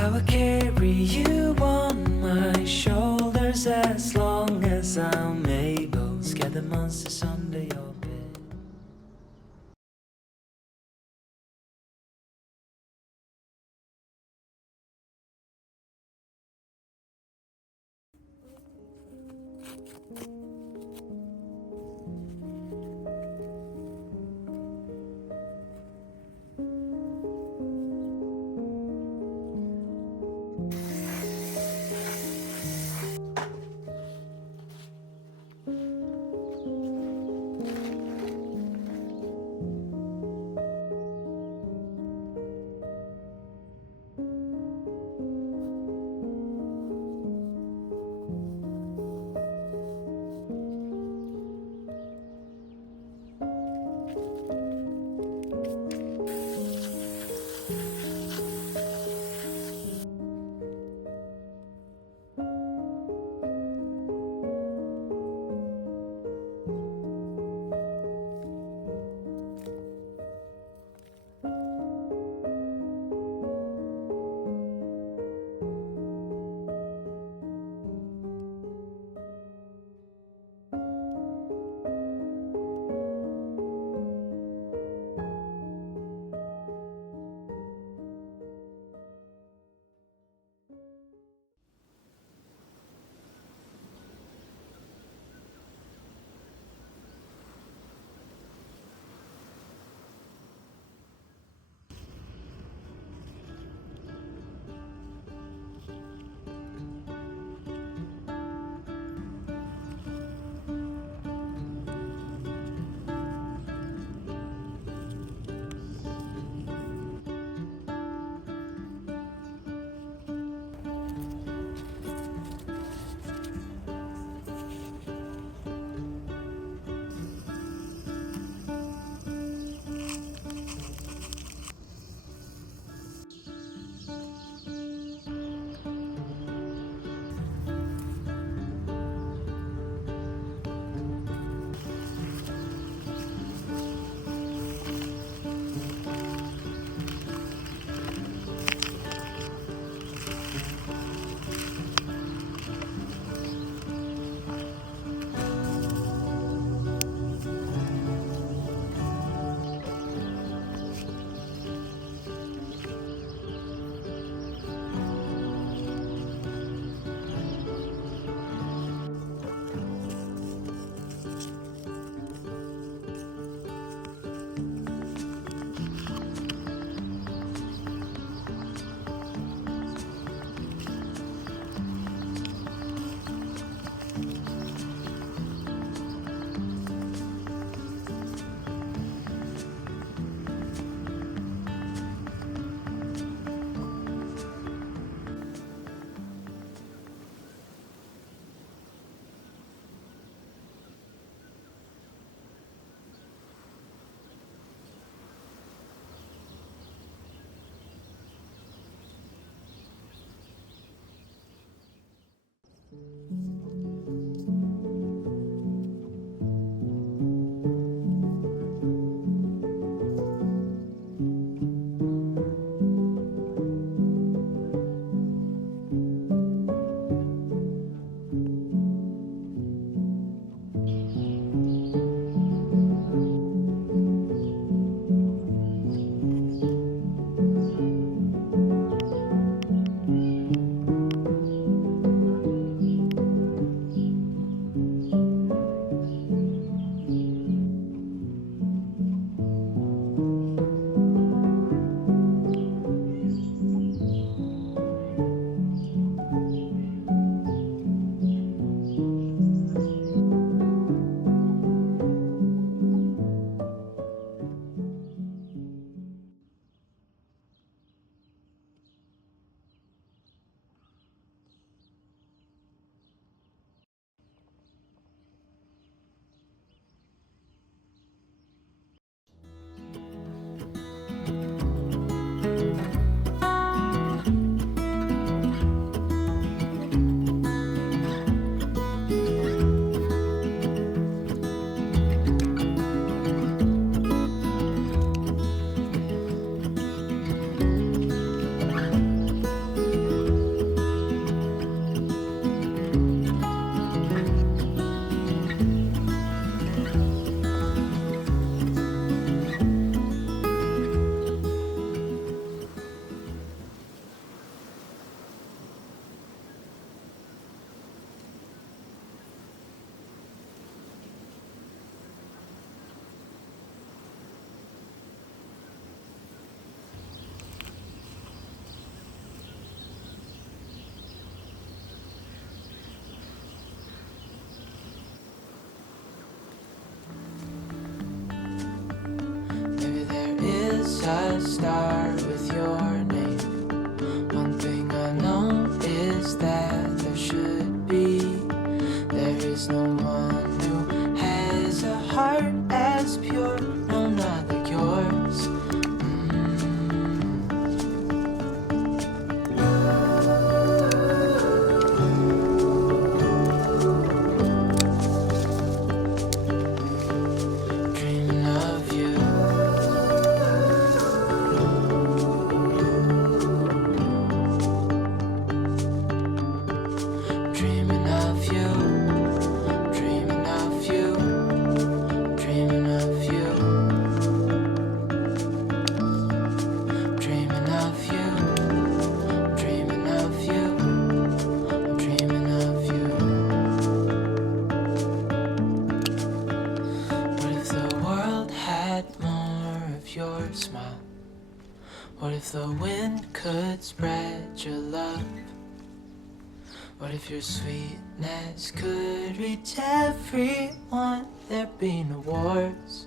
I will carry you on my shoulders as long as I'm able. Scare the monsters under your bed. letters that start with your name. One thing I know is that there should be. There is no one who has a heart as pure, no, not like yours. Dreaming of you. Dreaming of you. Dreaming of you. Dreaming of you. Dreaming of you. Dreaming of you. Dreaming of you. What if the world had more of your smile? What if the wind could spread your love? What if your sweetness could reach everyone? There'd be no wars.